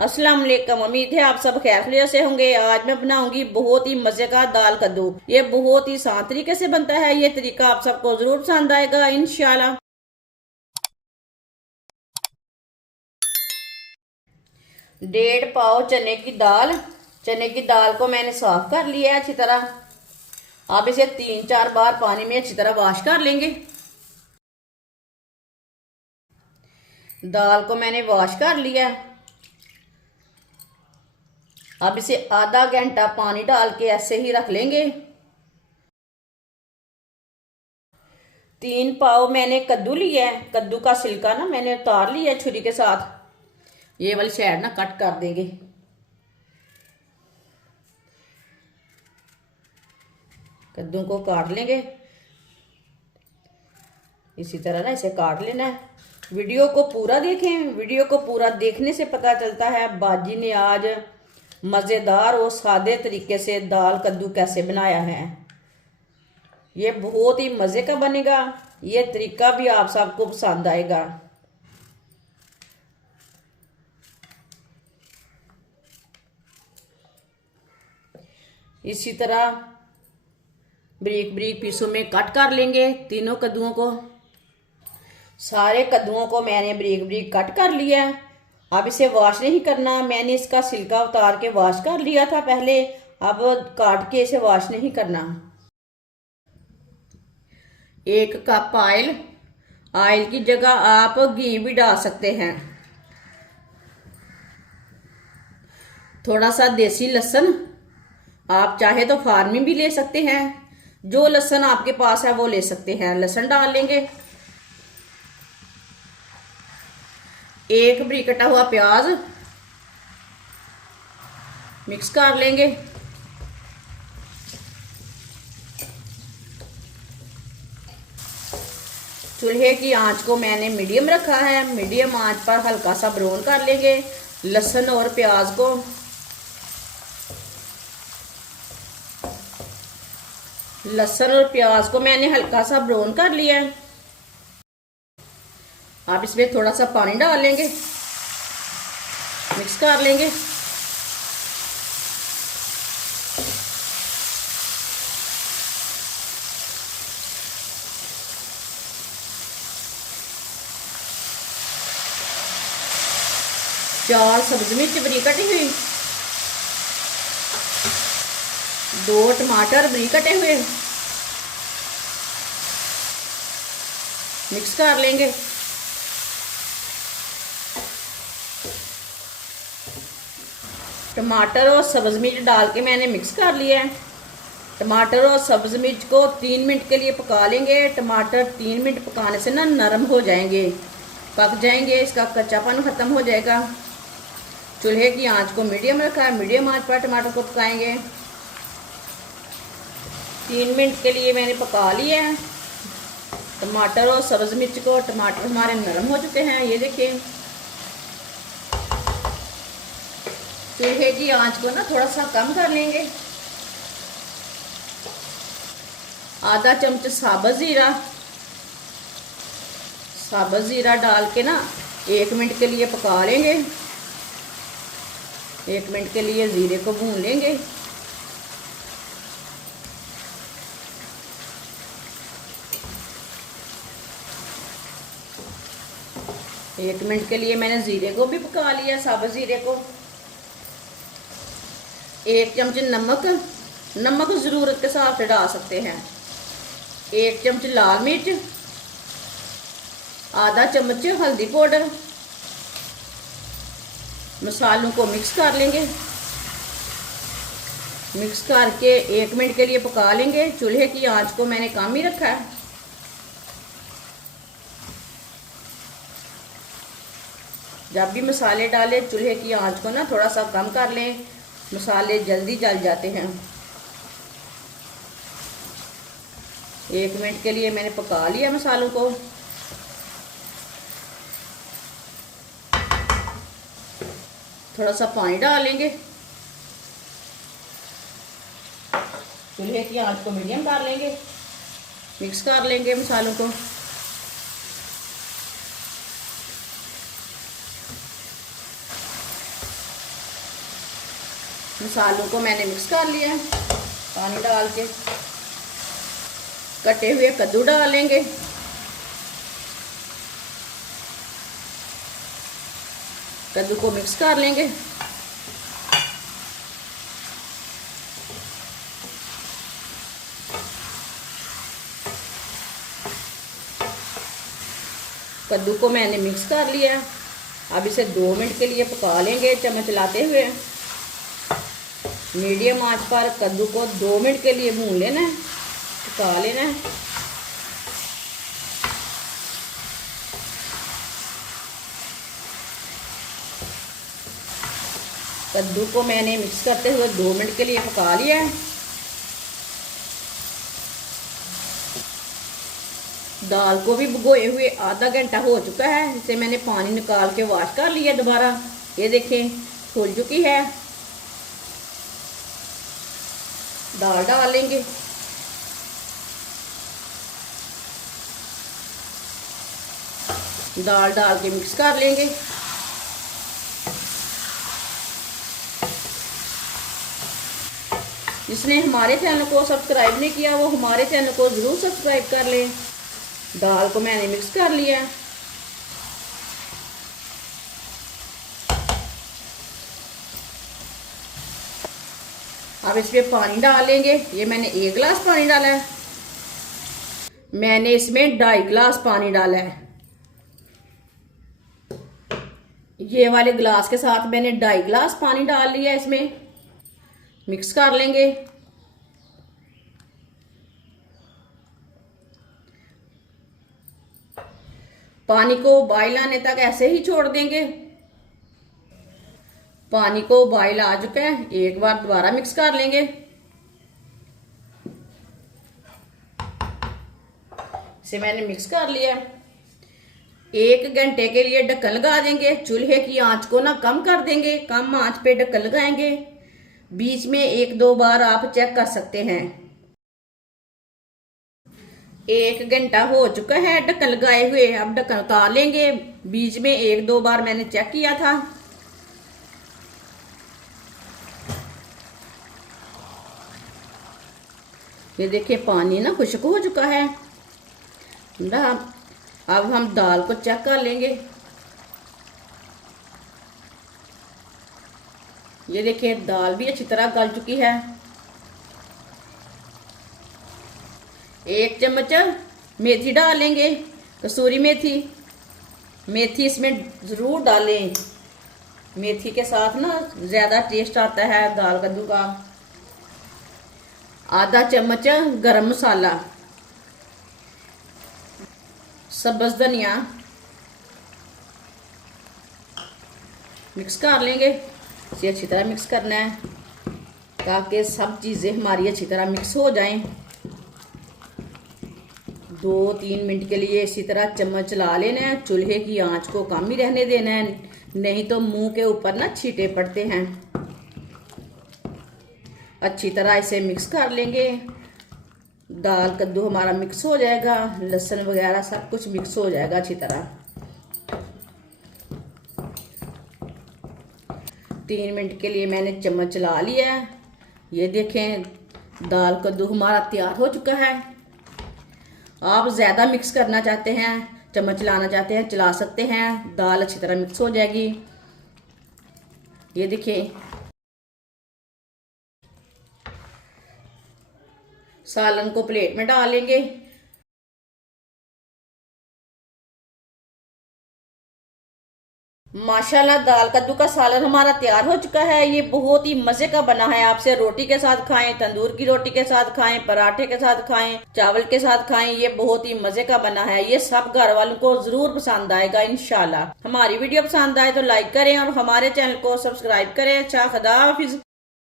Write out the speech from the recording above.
अस्सलाम वालेकुम। उम्मीद है आप सब खैरियत से होंगे। आज मैं बनाऊंगी बहुत ही मजेदार दाल कद्दू। ये बहुत ही आसान तरीके से बनता है। ये तरीका आप सबको जरूर पसंद आएगा इंशाल्लाह। 1.5 पाव चने की दाल। चने की दाल को मैंने साफ कर लिया है अच्छी तरह। आप इसे 3-4 बार पानी में अच्छी तरह वॉश कर लेंगे। दाल को मैंने वॉश कर लिया है। अब इसे आधा घंटा पानी डाल के ऐसे ही रख लेंगे। 3 पाव मैंने कद्दू लिया है। कद्दू का छिलका ना मैंने उतार लिया है छुरी के साथ। ये वाली साइड ना कट कर देंगे। कद्दू को काट लेंगे इसी तरह ना, इसे काट लेना है। वीडियो को पूरा देखें। वीडियो को पूरा देखने से पता चलता है बाजी ने आज मज़ेदार और सादे तरीके से दाल कद्दू कैसे बनाया है। ये बहुत ही मज़े का बनेगा। ये तरीका भी आप सबको पसंद आएगा। इसी तरह बारीक बारीक पीसों में कट कर लेंगे तीनों कद्दुओं को। सारे कद्दुओं को मैंने बारीक बारीक कट कर लिया है। अब इसे वॉश नहीं करना। मैंने इसका छिलका उतार के वॉश कर लिया था पहले। अब काट के इसे वॉश नहीं करना। 1 कप ऑयल। ऑयल की जगह आप घी भी डाल सकते हैं। थोड़ा सा देसी लहसुन, आप चाहे तो फार्मी भी ले सकते हैं। जो लहसुन आपके पास है वो ले सकते हैं। लहसुन डाल लेंगे। 1 बारीक कटा हुआ प्याज मिक्स कर लेंगे। चूल्हे की आंच को मैंने मीडियम रखा है। मीडियम आंच पर हल्का सा ब्राउन कर लेंगे लहसुन और प्याज को। लहसुन और प्याज को मैंने हल्का सा ब्राउन कर लिया है। आप इसमें थोड़ा सा पानी डाल लेंगे, मिक्स कर लेंगे। चार सब्जी मिर्च बारीक कटी हुई, 2 टमाटर बारीक कटे हुए मिक्स कर लेंगे। टमाटर और सब्ज मिर्च डाल के मैंने मिक्स कर लिया है। टमाटर और सब्ज मिर्च को 3 मिनट के लिए पका लेंगे। टमाटर 3 मिनट पकाने से ना नरम हो जाएंगे, पक जाएंगे, इसका कच्चापन खत्म हो जाएगा। चूल्हे की आंच को मीडियम रखा है। मीडियम आंच पर टमाटर को पकाएंगे। 3 मिनट के लिए मैंने पका लिया है टमाटर और सब्ज मिर्च को। टमाटर हमारे नरम हो चुके हैं, ये देखिए। चूल्हे की आंच को ना थोड़ा सा कम कर लेंगे। आधा चम्मच साबुत जीरा डाल के ना 1 मिनट के लिए पका लेंगे। 1 मिनट के लिए जीरे को भून लेंगे। एक मिनट के लिए मैंने जीरे को भी पका लिया, साबुत जीरे को। 1 चम्मच नमक ज़रूरत के हिसाब से डाल सकते हैं। 1 चम्मच लाल मिर्च, आधा चम्मच हल्दी पाउडर। मसालों को मिक्स कर लेंगे। मिक्स करके 1 मिनट के लिए पका लेंगे। चूल्हे की आंच को मैंने कम ही रखा है। जब भी मसाले डालें चूल्हे की आंच को ना थोड़ा सा कम कर लें, मसाले जल्दी जल जाते हैं। 1 मिनट के लिए मैंने पका लिया मसालों को। थोड़ा सा पानी डालेंगे। चूल्हे की आंच को मीडियम कर लेंगे। मिक्स कर लेंगे मसालों को। मसालों को मैंने मिक्स कर लिया है। पानी डाल के कटे हुए कद्दू डालेंगे। कद्दू को मिक्स कर लेंगे। कद्दू को मैंने मिक्स कर लिया। अब इसे 2 मिनट के लिए पका लेंगे चम्मच चलाते हुए। मीडियम आंच पर कद्दू को 2 मिनट के लिए भून लेना है, पका लेना है। कद्दू को मैंने मिक्स करते हुए 2 मिनट के लिए पका लिया है। दाल को भी भिगोए हुए आधा घंटा हो चुका है। इसे मैंने पानी निकाल के वॉश कर लिया दोबारा। ये देखें फूल चुकी है। दाल डालेंगे। दाल डाल के मिक्स कर लेंगे। जिसने हमारे चैनल को सब्सक्राइब नहीं किया वो हमारे चैनल को ज़रूर सब्सक्राइब कर लें। दाल को मैंने मिक्स कर लिया। अब इसमें पानी डालेंगे। ये मैंने 1 गिलास पानी डाला है। मैंने इसमें 2.5 गिलास पानी डाला है। ये वाले गिलास के साथ मैंने 2.5 गिलास पानी डाल लिया। इसमें मिक्स कर लेंगे। पानी को उबाल आने तक ऐसे ही छोड़ देंगे। पानी को उबाल आ चुका है। एक बार दोबारा मिक्स कर लेंगे। इसे मैंने मिक्स कर लिया। 1 घंटे के लिए ढक्कन लगा देंगे। चूल्हे की आंच को ना कम कर देंगे। कम आंच पे ढक्कन लगाएंगे। बीच में 1-2 बार आप चेक कर सकते हैं। 1 घंटा हो चुका है ढक्कन लगाए हुए। अब ढक्कन उतार लेंगे। बीच में 1-2 बार मैंने चेक किया था। ये देखिए पानी ना खुश्क हो चुका है। अब हम दाल को चेक कर लेंगे। ये देखिए दाल भी अच्छी तरह गल चुकी है। 1 चम्मच मेथी डालेंगे, कसूरी मेथी। मेथी इसमें ज़रूर डालें। मेथी के साथ ना ज़्यादा टेस्ट आता है दाल कद्दू का। आधा चम्मच गरम मसाला, सब्ज़ धनिया मिक्स कर लेंगे। इसे अच्छी तरह मिक्स करना है ताकि सब चीज़ें हमारी अच्छी तरह मिक्स हो जाएं। 2-3 मिनट के लिए इसी तरह चम्मच चला लेना है। चूल्हे की आंच को कम ही रहने देना है, नहीं तो मुंह के ऊपर ना छींटे पड़ते हैं। अच्छी तरह इसे मिक्स कर लेंगे। दाल कद्दू हमारा मिक्स हो जाएगा। लहसुन वगैरह सब कुछ मिक्स हो जाएगा अच्छी तरह। 3 मिनट के लिए मैंने चम्मच चला लिया है। ये देखें दाल कद्दू हमारा तैयार हो चुका है। आप ज़्यादा मिक्स करना चाहते हैं, चम्मच चलाना चाहते हैं, चला सकते हैं। दाल अच्छी तरह मिक्स हो जाएगी। ये देखिए सालन को प्लेट में डालेंगे। माशाल्लाह दाल कद्दू का सालन हमारा तैयार हो चुका है। ये बहुत ही मजे का बना है। आपसे रोटी के साथ खाएं, तंदूर की रोटी के साथ खाएं, पराठे के साथ खाएं, चावल के साथ खाएं। ये बहुत ही मजे का बना है। ये सब घर वालों को जरूर पसंद आएगा इंशाल्लाह। हमारी वीडियो पसंद आए तो लाइक करें और हमारे चैनल को सब्सक्राइब करें। अच्छा खुदा हाफिज।